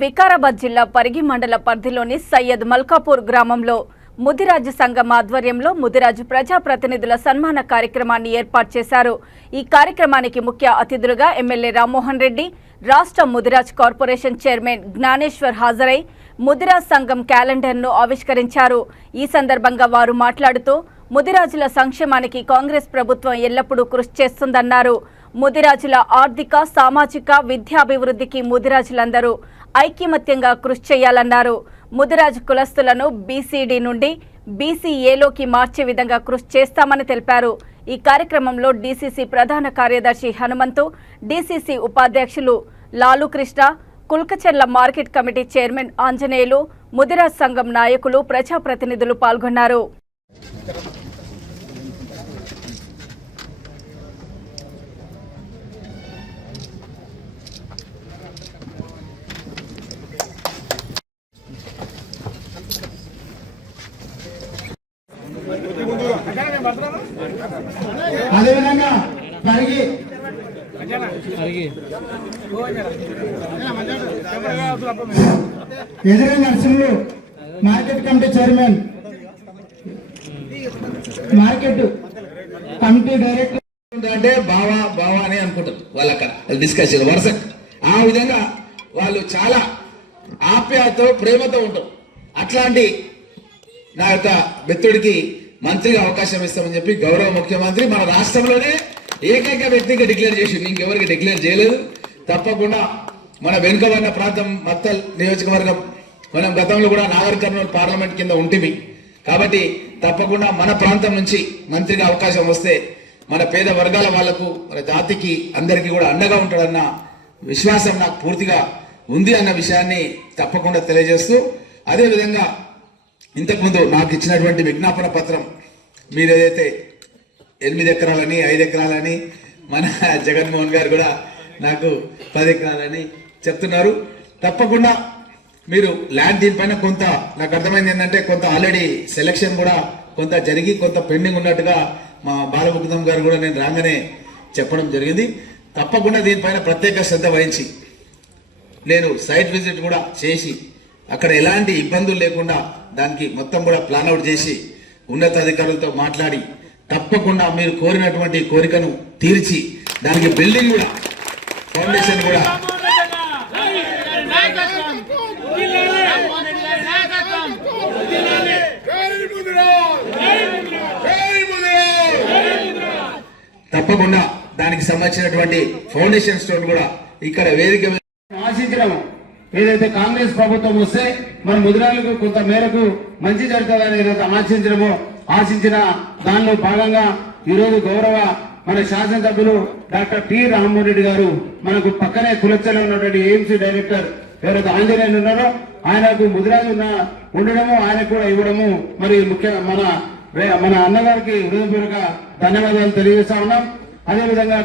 వికారాబాద్ జిల్లా పరిగి మండల పరిధిలోని సయ్యద్ మల్కాపూర్ గ్రామంలో ముదిరాజు సంఘం ఆధ్వర్యంలో ముదిరాజు ప్రజాప్రతినిధుల సన్మాన కార్యక్రమాన్ని ఏర్పాటు చేశారు। ఈ కార్యక్రమానికి ముఖ్య అతిథులుగా ఎమ్మెల్యే రామ్మోహన్ రెడ్డి, రాష్ట్ర ముదిరాజ్ కార్పొరేషన్ చైర్మన్ జ్ఞానేశ్వర్ హాజరై ముదిరాజ్ సంఘం క్యాలెండర్ను ఆవిష్కరించారు। ఈ సందర్భంగా వారు మాట్లాడుతూ ముదిరాజుల సంక్షేమానికి కాంగ్రెస్ ప్రభుత్వం ఎల్లప్పుడూ కృషి చేస్తుందన్నారు। ముదిరాజుల ఆర్థిక, సామాజిక, విద్యాభివృద్ధికి ముదిరాజులందరూ ఐకమత్యంగా కృషి చేయాలన్నారు। ముదిరాజు కులస్తులను బీసీడీ నుండి బీసీఏలోకి మార్చే విధంగా కృషి చేస్తామని తెలిపారు। ఈ కార్యక్రమంలో డీసీసీ ప్రధాన కార్యదర్శి హనుమంతు, డీసీసీ ఉపాధ్యక్షులు Lalu Krishna, Kulkacherla market committee chairman Anjaneyulu, Mudiraj సంఘం నాయకులు, ప్రజాప్రతినిధులు పాల్గొన్నారు। అదేవిధంగా Eduru Narsimhulu market committee chairman, market committee director అంటే బావా బావా అని అనుకుంటారు వాళ్ళు అక్కడ డిస్కషన్ వరుస ఆ విధంగా వాళ్ళు చాలా ఆప్యాయతో ప్రేమతో ఉంటారు। అట్లాంటి నా యొక్క మిత్రుడికి మంత్రిగా అవకాశం ఇస్తామని చెప్పి గౌరవ ముఖ్యమంత్రి మన రాష్ట్రంలోనే ఏకైక వ్యక్తిగా డిక్లేర్ చేసింది, ఇంకెవరికి డిక్లేర్ చేయలేదు। తప్పకుండా మన వెనుకబడిన ప్రాంతం మత్తల్ నియోజకవర్గం, మనం గతంలో కూడా నాగర్ కర్నూలు పార్లమెంట్ కింద ఉంటుంది కాబట్టి తప్పకుండా మన ప్రాంతం నుంచి మంత్రిగా అవకాశం వస్తే మన పేద వర్గాల వాళ్లకు, మన జాతికి అందరికీ కూడా అండగా ఉంటాడన్న విశ్వాసం నాకు పూర్తిగా ఉంది అన్న విషయాన్ని తప్పకుండా తెలియజేస్తూ, అదేవిధంగా ఇంతకుముందు నాకు ఇచ్చినటువంటి విజ్ఞాపన పత్రం మీరు ఏదైతే 8 ఎకరాలని 5 ఎకరాలని మన జగన్మోహన్ గారు కూడా నాకు 10 ఎకరాలని చెప్తున్నారు। తప్పకుండా మీరు ల్యాండ్ దీనిపైన కొంత నాకు అర్థమైంది ఏంటంటే కొంత ఆల్రెడీ సెలక్షన్ కూడా కొంత జరిగి కొంత పెండింగ్ ఉన్నట్టుగా మా బాలముకుందం గారు కూడా నేను రాగానే చెప్పడం జరిగింది। తప్పకుండా దీనిపైన ప్రత్యేక శ్రద్ధ వహించి నేను సైట్ విజిట్ కూడా చేసి అక్కడ ఎలాంటి ఇబ్బందులు లేకుండా దానికి మొత్తం కూడా ప్లాన్ అవుట్ చేసి ఉన్నతాధికారులతో మాట్లాడి తప్పకుండా మీరు కోరినటువంటి కోరికను తీర్చి దానికి బిల్డింగ్ కూడా ఫౌండేషన్ కూడా తప్పకుండా దానికి సంబంధించినటువంటి ఫౌండేషన్ స్టోన్ కూడా ఇక్కడ వేదిక ఆశించడం ఏదైతే కాంగ్రెస్ ప్రభుత్వం వస్తే మన ముదిరాలకు కొంత మేరకు మంచి జరుగుతుందని ఏదైతే ఆశించిన దానిలో భాగంగా ఈరోజు గౌరవ మన శాసనసభ్యులు డాక్టర్ టి రామ్మోహన్ రెడ్డి గారు మనకు పక్కనే కులచెర్ల ఉన్నటువంటి ఏఎంసీ డైరెక్టర్ ఎవరైతే ఆంజనేయులు ఉన్నారో ఆయనకు ముదిరాజు ఉండడము, ఆయనకు కూడా ఇవ్వడము మరి ముఖ్య మన అన్నగారికి హృదయపూర్వక ధన్యవాదాలు తెలియజేస్తా ఉన్నాం। అదేవిధంగా